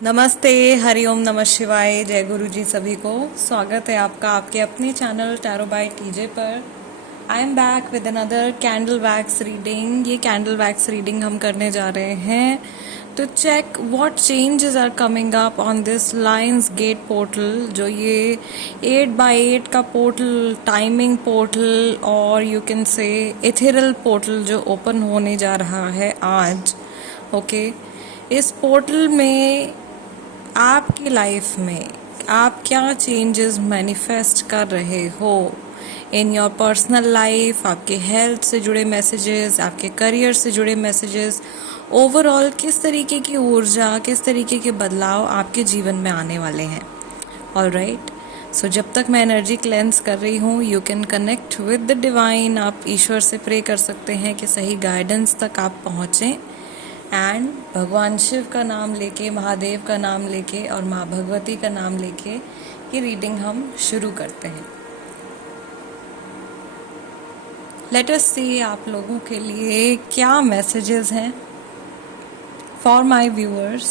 नमस्ते, हरिओम, नमः शिवाय, जय गुरु जी सभी को। स्वागत है आपका आपके अपने चैनल टैरो बाय टीजे पर। I am back with another candle wax reading. ये कैंडल वैक्स रीडिंग हम करने जा रहे हैं तो check what changes are coming up on this lion's gate portal. जो ये 8x8 का पोर्टल, टाइमिंग पोर्टल और you can say ethereal portal जो ओपन होने जा रहा है आज। ओके, इस पोर्टल में आपकी लाइफ में आप क्या चेंजेस मैनिफेस्ट कर रहे हो इन योर पर्सनल लाइफ, आपके हेल्थ से जुड़े मैसेजेस, आपके करियर से जुड़े मैसेजेस, ओवरऑल किस तरीके की ऊर्जा, किस तरीके के बदलाव आपके जीवन में आने वाले हैं। ऑलराइट, सो जब तक मैं एनर्जी क्लेंस कर रही हूँ, you can connect with the divine. आप ईश्वर से प्रे कर सकते हैं कि सही गाइडेंस तक आप पहुँचें एंड भगवान शिव का नाम लेके, महादेव का नाम लेके और माँ भगवती का नाम लेके ये रीडिंग हम शुरू करते हैं। लेट अस सी आप लोगों के लिए क्या मैसेजेस हैं फॉर माय व्यूअर्स।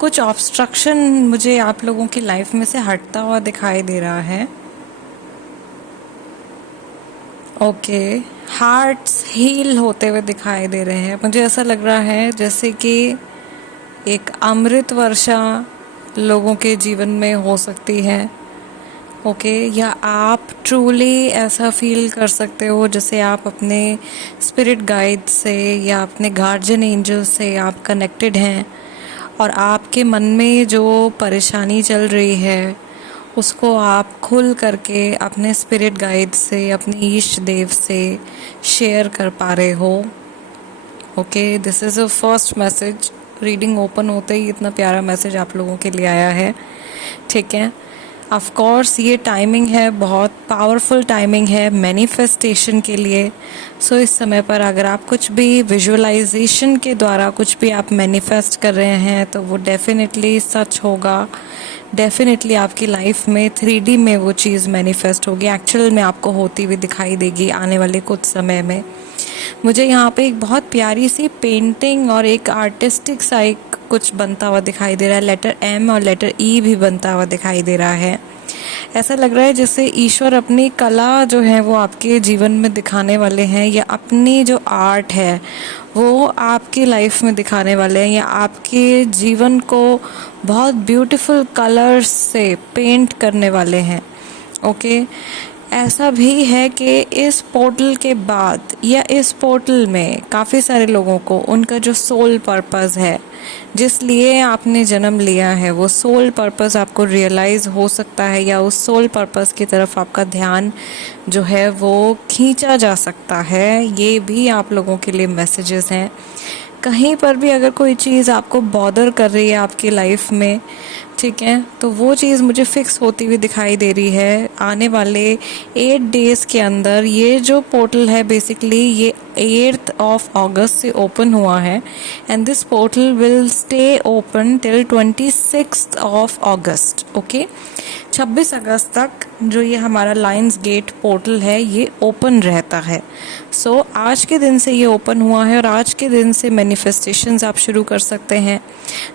कुछ ऑब्स्ट्रक्शन मुझे आप लोगों की लाइफ में से हटता हुआ दिखाई दे रहा है। ओके, हार्ट्स हील होते हुए दिखाई दे रहे हैं। मुझे ऐसा लग रहा है जैसे कि एक अमृत वर्षा लोगों के जीवन में हो सकती है। ओके, या आप ट्रूली ऐसा फील कर सकते हो जैसे आप अपने स्पिरिट गाइड से या अपने गार्जियन एंजल से आप कनेक्टेड हैं और आपके मन में जो परेशानी चल रही है उसको आप खुल करके अपने स्पिरिट गाइड से, अपने ईष्ट देव से शेयर कर पा रहे हो। Okay, this is a first message. Reading open होते ही इतना प्यारा मैसेज आप लोगों के लिए आया है। ठीक है, ऑफ कोर्स ये टाइमिंग है, बहुत पावरफुल टाइमिंग है मैनिफेस्टेशन के लिए। सो इस समय पर अगर आप कुछ भी विजुअलाइजेशन के द्वारा कुछ भी आप मैनिफेस्ट कर रहे हैं तो वो डेफिनेटली सच होगा। डेफिनेटली आपकी लाइफ में 3D में वो चीज़ मैनिफेस्ट होगी, एक्चुअल में आपको होती हुई दिखाई देगी आने वाले कुछ समय में। मुझे यहाँ पे एक बहुत प्यारी सी पेंटिंग और एक आर्टिस्टिक सा एक कुछ बनता हुआ दिखाई दे रहा है। लेटर M और लेटर E भी बनता हुआ दिखाई दे रहा है। ऐसा लग रहा है जैसे ईश्वर अपनी कला जो है वो आपके जीवन में दिखाने वाले हैं, या अपनी जो आर्ट है वो आपकी लाइफ में दिखाने वाले हैं, या आपके जीवन को बहुत ब्यूटीफुल कलर्स से पेंट करने वाले हैं। ओके, ऐसा भी है कि इस पोर्टल के बाद या इस पोर्टल में काफ़ी सारे लोगों को उनका जो सोल पर्पस है, जिस लिए आपने जन्म लिया है, वो सोल पर्पस आपको रियलाइज़ हो सकता है, या उस सोल पर्पस की तरफ आपका ध्यान जो है वो खींचा जा सकता है। ये भी आप लोगों के लिए मैसेजेस हैं। कहीं पर भी अगर कोई चीज़ आपको बॉदर कर रही है आपकी लाइफ में, ठीक है, तो वो चीज़ मुझे फिक्स होती हुई दिखाई दे रही है आने वाले 8 डेज़ के अंदर। ये जो पोर्टल है बेसिकली ये 8th of August से ओपन हुआ है and this portal will stay open till 26th of August। Okay, 26 अगस्त तक जो ये हमारा लायंस गेट पोर्टल है ये ओपन रहता है। सो आज के दिन से ये ओपन हुआ है और आज के दिन से मैनिफेस्टेशंस आप शुरू कर सकते हैं।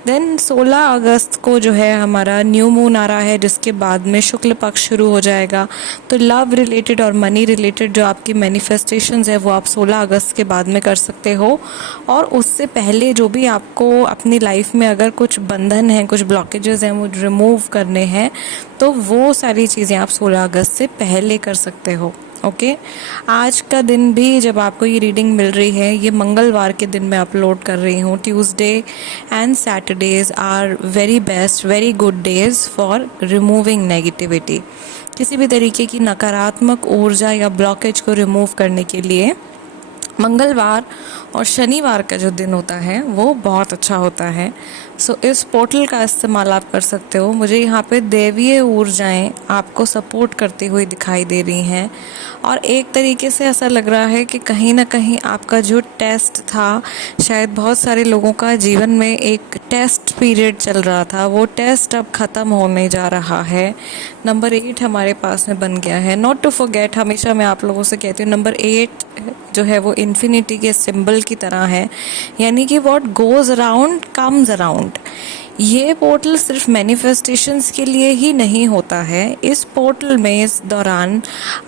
देन 16 अगस्त को जो है हमारा न्यू मून आ रहा है, जिसके बाद में शुक्ल पक्ष शुरू हो जाएगा। तो लव रिलेटेड और मनी रिलेटेड जो आपकी मैनिफेस्टेशंस है वो आप 16 अगस्त के बाद में कर सकते हो। और उससे पहले जो भी आपको अपनी लाइफ में अगर कुछ बंधन हैं, कुछ ब्लॉकेजेस हैं वो रिमूव करने हैं, तो वो सारी चीज़ें आप 16 अगस्त से पहले कर सकते हो। ओके, आज का दिन भी जब आपको ये रीडिंग मिल रही है, ये मंगलवार के दिन मैं अपलोड कर रही हूँ। Tuesday and Saturdays are very best, very good days for removing negativity. किसी भी तरीके की नकारात्मक ऊर्जा या ब्लॉकेज को रिमूव करने के लिए मंगलवार और शनिवार का जो दिन होता है वो बहुत अच्छा होता है। सो इस पोर्टल का इस्तेमाल आप कर सकते हो। मुझे यहाँ पे दैवीय ऊर्जाएं आपको सपोर्ट करती हुई दिखाई दे रही हैं और एक तरीके से ऐसा लग रहा है कि कहीं ना कहीं आपका जो टेस्ट था, शायद बहुत सारे लोगों का जीवन में एक टेस्ट पीरियड चल रहा था, वो टेस्ट अब ख़त्म होने जा रहा है। नंबर 8 हमारे पास में बन गया है। नॉट टू फॉरगेट, हमेशा मैं आप लोगों से कहती हूँ नंबर 8 जो है वो इन्फिनिटी के सिंबल की तरह है, यानी कि what goes around comes around. ये पोर्टल सिर्फ मैनिफेस्टेशंस के लिए ही नहीं होता है। इस पोर्टल में इस दौरान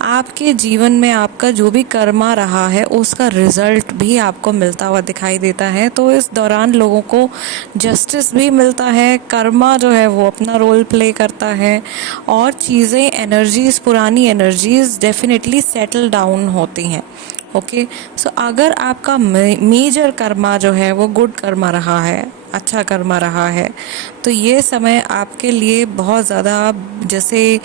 आपके जीवन में आपका जो भी कर्मा रहा है उसका रिजल्ट भी आपको मिलता हुआ दिखाई देता है। तो इस दौरान लोगों को जस्टिस भी मिलता है, कर्मा जो है वो अपना रोल प्ले करता है और चीज़ें, एनर्जीज, पुरानी एनर्जीज डेफिनेटली सेटल डाउन होती हैं। ओके, सो अगर आपका मेजर कर्मा जो है वो गुड कर्मा रहा है, अच्छा कर्मा रहा है, तो ये समय आपके लिए बहुत ज़्यादा, जैसे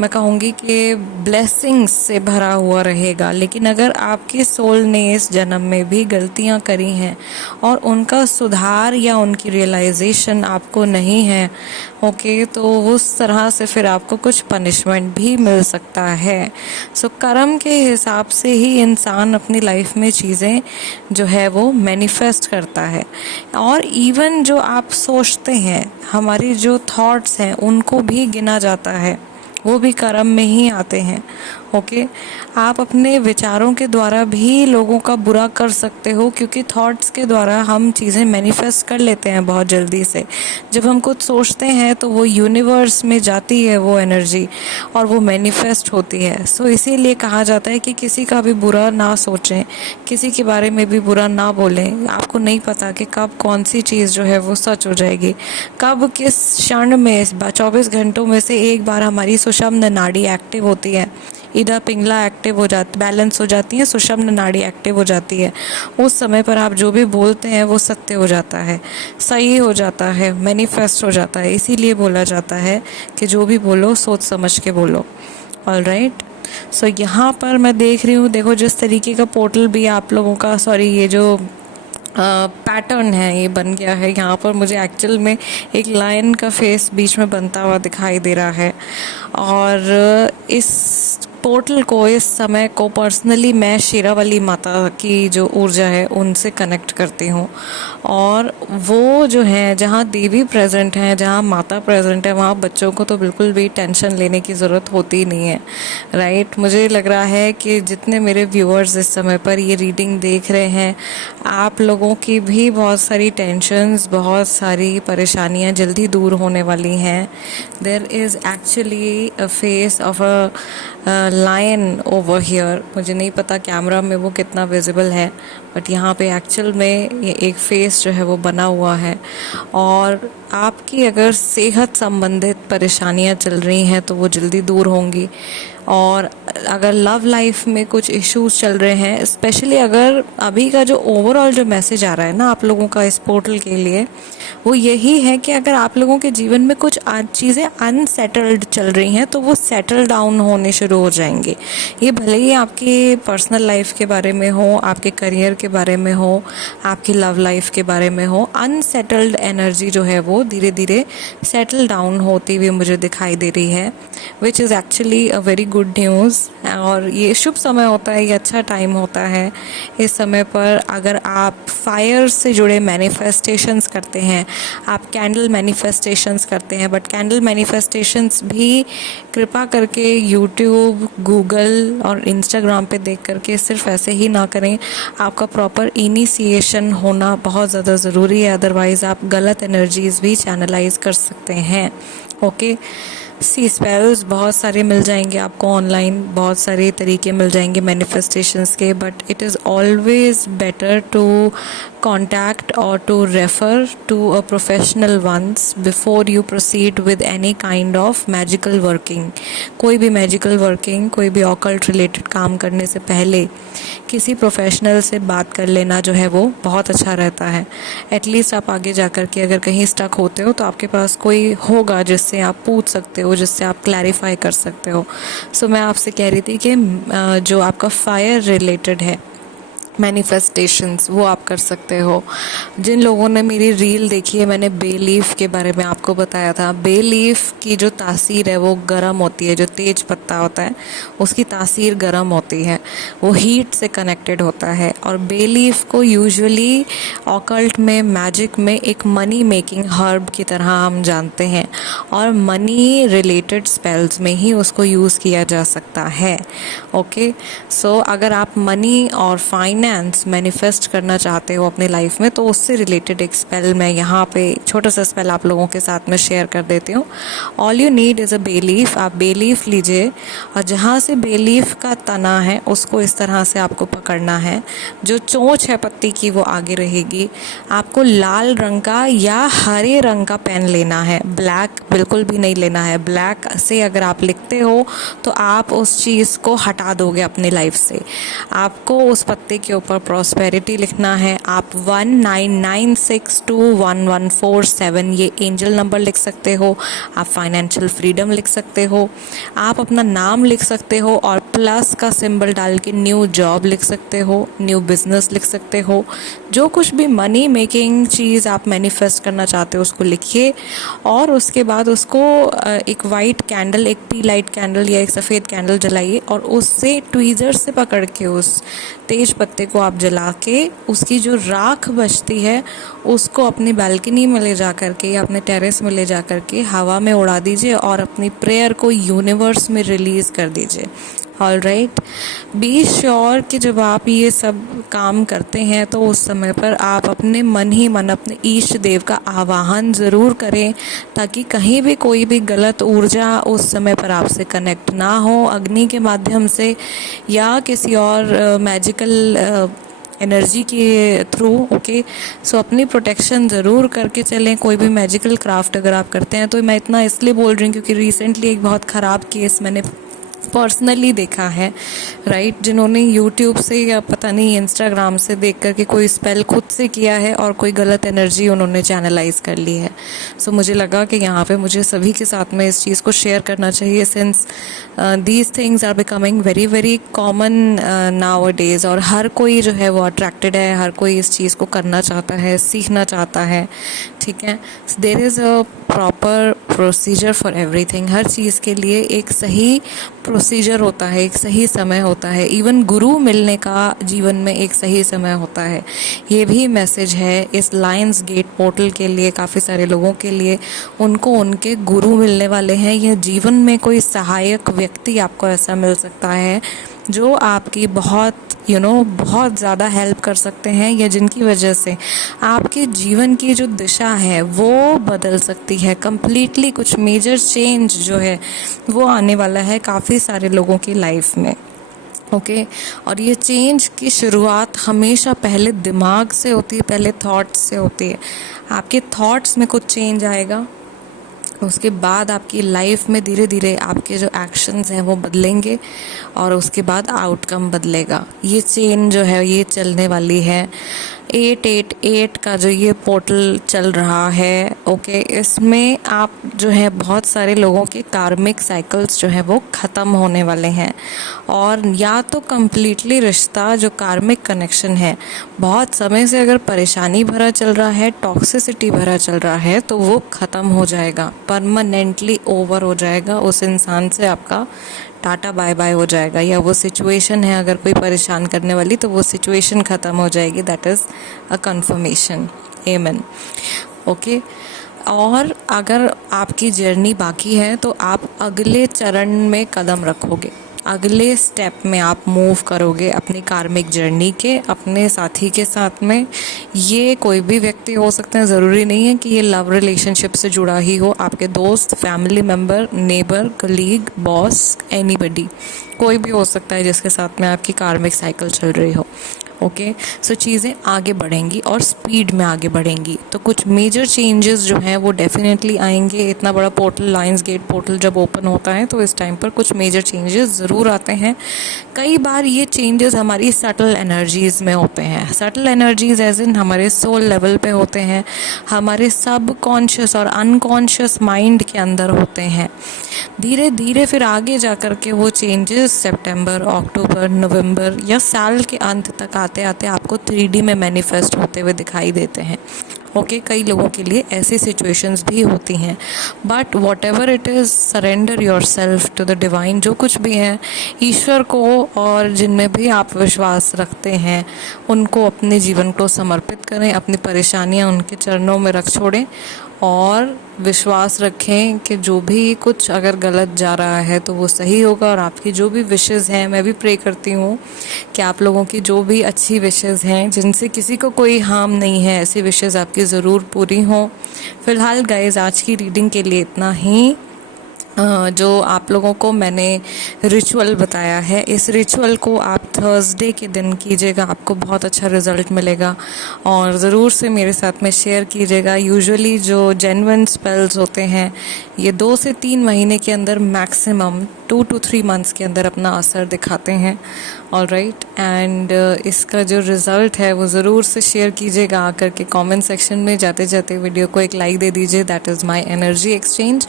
मैं कहूँगी कि ब्लेसिंग्स से भरा हुआ रहेगा। लेकिन अगर आपकी सोल ने इस जन्म में भी गलतियाँ करी हैं और उनका सुधार या उनकी रियलाइजेशन आपको नहीं है, ओके, तो उस तरह से फिर आपको कुछ पनिशमेंट भी मिल सकता है। सो कर्म के हिसाब से ही इंसान अपनी लाइफ में चीज़ें जो है वो मैनिफेस्ट करता है। और इवन जो आप सोचते हैं, हमारी जो थॉट्स हैं, उनको भी गिना जाता है, वो भी कर्म में ही आते हैं। ओके, आप अपने विचारों के द्वारा भी लोगों का बुरा कर सकते हो, क्योंकि थॉट्स के द्वारा हम चीज़ें मैनिफेस्ट कर लेते हैं बहुत जल्दी से। जब हम कुछ सोचते हैं तो वो यूनिवर्स में जाती है वो एनर्जी और वो मैनिफेस्ट होती है। सो इसीलिए कहा जाता है कि किसी का भी बुरा ना सोचें, किसी के बारे में भी बुरा ना बोलें। आपको नहीं पता कि कब कौन सी चीज़ जो है वो सच हो जाएगी, कब किस क्षण में 24 घंटों में से एक बार हमारी सुषुम्ना नाड़ी एक्टिव होती है, इडा पिंगला एक्टिव हो जाती, बैलेंस हो जाती है, सुषुम्ना नाड़ी एक्टिव हो जाती है। उस समय पर आप जो भी बोलते हैं वो सत्य हो जाता है, सही हो जाता है, मैनिफेस्ट हो जाता है। इसीलिए बोला जाता है कि जो भी बोलो सोच समझ के बोलो। ऑलराइट, सो यहाँ पर मैं देख रही हूँ, देखो जिस तरीके का पोर्टल भी आप लोगों का, सॉरी, ये जो पैटर्न है ये बन गया है। यहाँ पर मुझे एक्चुअल में एक लायन का फेस बीच में बनता हुआ दिखाई दे रहा है। और इस पोर्टल को, इस समय को पर्सनली मैं शेरावाली माता की जो ऊर्जा है उनसे कनेक्ट करती हूँ। और वो जो है, जहाँ देवी प्रेजेंट हैं, जहाँ माता प्रेजेंट है, वहाँ बच्चों को तो बिल्कुल भी टेंशन लेने की ज़रूरत होती नहीं है। राइट, मुझे लग रहा है कि जितने मेरे व्यूअर्स इस समय पर ये रीडिंग देख रहे हैं, आप लोगों की भी बहुत सारी टेंशन्स, बहुत सारी परेशानियाँ जल्दी दूर होने वाली हैं। There is actually a face of a lion over here. मुझे नहीं पता कैमरा में वो कितना विजिबल है, बट यहाँ पे एक्चुअल में ये एक फेस जो है वो बना हुआ है। और आपकी अगर सेहत संबंधित परेशानियाँ चल रही हैं तो वो जल्दी दूर होंगी। और अगर लव लाइफ में कुछ इश्यूज चल रहे हैं, स्पेशली अगर अभी का जो ओवरऑल जो मैसेज आ रहा है ना आप लोगों का इस पोर्टल के लिए, वो यही है कि अगर आप लोगों के जीवन में कुछ चीज़ें अनसेटल्ड चल रही हैं तो वो सेटल डाउन होने शुरू हो जाएंगे। ये भले ही आपकी पर्सनल लाइफ के बारे में हो, आपके करियर के बारे में हो, आपकी लव लाइफ के बारे में हो, अनसेटल्ड एनर्जी जो है वो धीरे धीरे सेटल डाउन होती हुई मुझे दिखाई दे रही है, which is actually a very good news. और ये शुभ समय होता है, ये अच्छा टाइम होता है। इस समय पर अगर आप फायर से जुड़े मैनिफेस्टेशंस करते हैं, आप कैंडल मैनिफेस्टेशंस करते हैं, बट कैंडल मैनिफेस्टेशंस भी कृपा करके यूट्यूब, गूगल और इंस्टाग्राम पे देख करके सिर्फ ऐसे ही ना करें। आपका प्रॉपर इनिशिएशन होना बहुत ज़्यादा ज़रूरी है, अदरवाइज़ आप गलत एनर्जीज़ भी चैनलाइज कर सकते हैं। ओके, सी स्पेल्स बहुत सारे मिल जाएंगे आपको ऑनलाइन, बहुत सारे तरीके मिल जाएंगे मैनिफेस्टेशंस के, but it is always better to contact or to refer to a professional once before you proceed with any kind of magical working। कोई भी मैजिकल वर्किंग, कोई भी ऑकल्ट रिलेटेड काम करने से पहले किसी प्रोफेशनल से बात कर लेना जो है वो बहुत अच्छा रहता है। एटलीस्ट आप आगे जा कर के अगर कहीं स्टक होते हो तो आपके पास कोई होगा जिससे आप पूछ सकते हो, जिससे आप क्लैरिफाई कर सकते हो। सो मैं आपसे कह रही थी कि जो आपका फायर रिलेटेड है मैनिफेस्टेशंस वो आप कर सकते हो। जिन लोगों ने मेरी रील देखी है, मैंने बे लीफ के बारे में आपको बताया था। बे लीफ की जो तासीर है वो गर्म होती है, जो तेज पत्ता होता है उसकी तासीर गर्म होती है, वो हीट से कनेक्टेड होता है। और बे लीफ को यूजुअली ऑकल्ट में, मैजिक में एक मनी मेकिंग हर्ब की तरह हम जानते हैं, और मनी रिलेटेड स्पेल्स में ही उसको यूज़ किया जा सकता है। ओके, सो अगर आप मनी और फाइनेंस मैनिफेस्ट करना चाहते हो अपनी लाइफ में, तो उससे रिलेटेड एक स्पेल मैं यहाँ पे छोटा सा स्पेल आप लोगों के साथ में शेयर कर देती हूँ। All you need is a bay leaf. आप बे लीफ लीजिए और जहाँ से बे लीफ का तना है उसको इस तरह से आपको पकड़ना है। जो चोंच है पत्ती की वो आगे रहेगी। आपको लाल रंग का या हरे रंग का पेन लेना है, ब्लैक बिल्कुल भी नहीं लेना है। ब्लैक से अगर आप लिखते हो तो आप उस चीज़ को हटा दोगे अपनी लाइफ से। आपको उस पत्ते के ऊपर प्रॉस्पेरिटी लिखना है। आप 1996211147 ये एंजल नंबर लिख सकते हो। आप फाइनेंशियल फ्रीडम लिख सकते हो। आप अपना नाम लिख सकते हो और प्लस का सिंबल डाल के न्यू जॉब लिख सकते हो, न्यू बिजनेस लिख सकते हो। जो कुछ भी मनी मेकिंग चीज़ आप मैनिफेस्ट करना चाहते हो उसको लिखिए, और उसके बाद उसको एक वाइट कैंडल, एक टी लाइट कैंडल या एक सफ़ेद कैंडल जलाइए, और उससे ट्वीज़र से पकड़ के उस तेज पत्ते को आप जला के उसकी जो राख बचती है उसको अपनी बालकनी में ले जा करके या अपने टेरेस में ले जा करके हवा में उड़ा दीजिए और अपनी प्रेयर को यूनिवर्स में रिलीज़ कर दीजिए। ऑल राइट, बी श्योर कि जब आप ये सब काम करते हैं तो उस समय पर आप अपने मन ही मन अपने ईष्ट देव का आवाहन ज़रूर करें, ताकि कहीं भी कोई भी गलत ऊर्जा उस समय पर आपसे कनेक्ट ना हो, अग्नि के माध्यम से या किसी और मैजिकल एनर्जी के थ्रू। ओके, सो अपनी प्रोटेक्शन ज़रूर करके चलें। कोई भी मैजिकल क्राफ्ट अगर आप करते हैं तो मैं इतना इसलिए बोल रही हूँ क्योंकि रिसेंटली एक बहुत ख़राब केस मैंने पर्सनली देखा है, राइट, जिन्होंने यूट्यूब से या पता नहीं इंस्टाग्राम से देख कर के कोई स्पेल खुद से किया है और कोई गलत एनर्जी उन्होंने चैनलाइज कर ली है। सो मुझे लगा कि यहाँ पे मुझे सभी के साथ में इस चीज़ को शेयर करना चाहिए, since these things are becoming very very common nowadays, और हर कोई जो है वो अट्रैक्टेड है, हर कोई इस चीज़ को करना चाहता है, सीखना चाहता है। ठीक है, there is a proper procedure for everything. हर चीज़ के लिए एक सही प्रोसीजर होता है, एक सही समय होता है। इवन गुरु मिलने का जीवन में एक सही समय होता है। ये भी मैसेज है इस लायंस गेट पोर्टल के लिए, काफ़ी सारे लोगों के लिए। उनको उनके गुरु मिलने वाले हैं। यह जीवन में कोई सहायक व्यक्ति आपको ऐसा मिल सकता है जो आपकी बहुत बहुत ज़्यादा हेल्प कर सकते हैं, या जिनकी वजह से आपके जीवन की जो दिशा है वो बदल सकती है कम्प्लीटली। कुछ मेजर चेंज जो है वो आने वाला है काफ़ी सारे लोगों की लाइफ में। ओके, और ये चेंज की शुरुआत हमेशा पहले दिमाग से होती है, पहले थॉट्स से होती है। आपके थॉट्स में कुछ चेंज आएगा, उसके बाद आपकी लाइफ में धीरे धीरे आपके जो एक्शंस हैं वो बदलेंगे, और उसके बाद आउटकम बदलेगा। ये चेन जो है ये चलने वाली है। 888 का जो ये पोर्टल चल रहा है, ओके, इसमें आप जो है बहुत सारे लोगों के कार्मिक साइकिल्स जो है वो ख़त्म होने वाले हैं, और या तो कम्प्लीटली रिश्ता जो कार्मिक कनेक्शन है बहुत समय से अगर परेशानी भरा चल रहा है, टॉक्सिसिटी भरा चल रहा है, तो वो ख़त्म हो जाएगा, परमानेंटली ओवर हो जाएगा। उस इंसान से आपका टाटा बाय बाय हो जाएगा, या वो सिचुएशन है अगर कोई परेशान करने वाली तो वो सिचुएशन ख़त्म हो जाएगी। That is a conformation. आमीन। ओके, और अगर आपकी जर्नी बाकी है तो आप अगले चरण में कदम रखोगे, अगले स्टेप में आप मूव करोगे अपनी कार्मिक जर्नी के, अपने साथी के साथ में। ये कोई भी व्यक्ति हो सकते हैं, ज़रूरी नहीं है कि ये लव रिलेशनशिप से जुड़ा ही हो। आपके दोस्त, family member, neighbour, colleague, boss, anybody, कोई भी हो सकता है जिसके साथ में आपकी कार्मिक साइकिल चल रही हो। ओके, सो चीज़ें आगे बढ़ेंगी और स्पीड में आगे बढ़ेंगी, तो कुछ मेजर चेंजेस जो हैं वो डेफिनेटली आएंगे। इतना बड़ा पोर्टल, लायंस गेट पोर्टल जब ओपन होता है तो इस टाइम पर कुछ मेजर चेंजेस ज़रूर आते हैं। कई बार ये चेंजेस हमारी सटल एनर्जीज़ में होते हैं। सटल एनर्जीज़ एज इन हमारे सोल लेवल पे होते हैं, हमारे सब कॉन्शियस और अनकॉन्शियस माइंड के अंदर होते हैं। धीरे धीरे फिर आगे जा कर के वो चेंजेस अगस्त, सितंबर, अक्टूबर, नवंबर या साल के अंत तक आते आते आपको 3D में मैनिफेस्ट होते हुए दिखाई देते हैं। ओके, कई लोगों के लिए ऐसी सिचुएशंस भी होती हैं, but whatever it is, surrender yourself to the divine. जो कुछ भी है ईश्वर को, और जिनमें भी आप विश्वास रखते हैं उनको अपने जीवन को समर्पित करें, अपनी परेशानियां उनके चरणों में रख छोड़ें और विश्वास रखें कि जो भी कुछ अगर गलत जा रहा है तो वो सही होगा। और आपकी जो भी विशेज़ हैं, मैं भी प्रे करती हूँ कि आप लोगों की जो भी अच्छी विशेज़ हैं जिनसे किसी को कोई हार्म नहीं है, ऐसी विशेज़ आपकी ज़रूर पूरी हों। फ़िलहाल गाइज़, आज की रीडिंग के लिए इतना ही। जो आप लोगों को मैंने रिचुअल बताया है, इस रिचुअल को आप थर्सडे के दिन कीजिएगा, आपको बहुत अच्छा रिज़ल्ट मिलेगा। और ज़रूर से मेरे साथ में शेयर कीजिएगा। यूजुअली जो जेन्युइन स्पेल्स होते हैं ये 2 से 3 महीने के अंदर, मैक्सिमम 2 to 3 मंथ्स के अंदर अपना असर दिखाते हैं। ऑलराइट, एंड इसका जो रिज़ल्ट है वो ज़रूर से शेयर कीजिएगा आकर के कमेंट सेक्शन में। जाते जाते वीडियो को एक लाइक दे दीजिए, that is my energy exchange.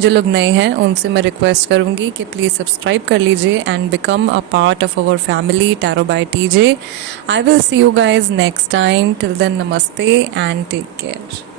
जो लोग नए हैं उनसे मैं रिक्वेस्ट करूँगी कि प्लीज़ सब्सक्राइब कर लीजिए and become a part of our family tarot by TJ. I will see you guys next time. Till then, namaste and take care.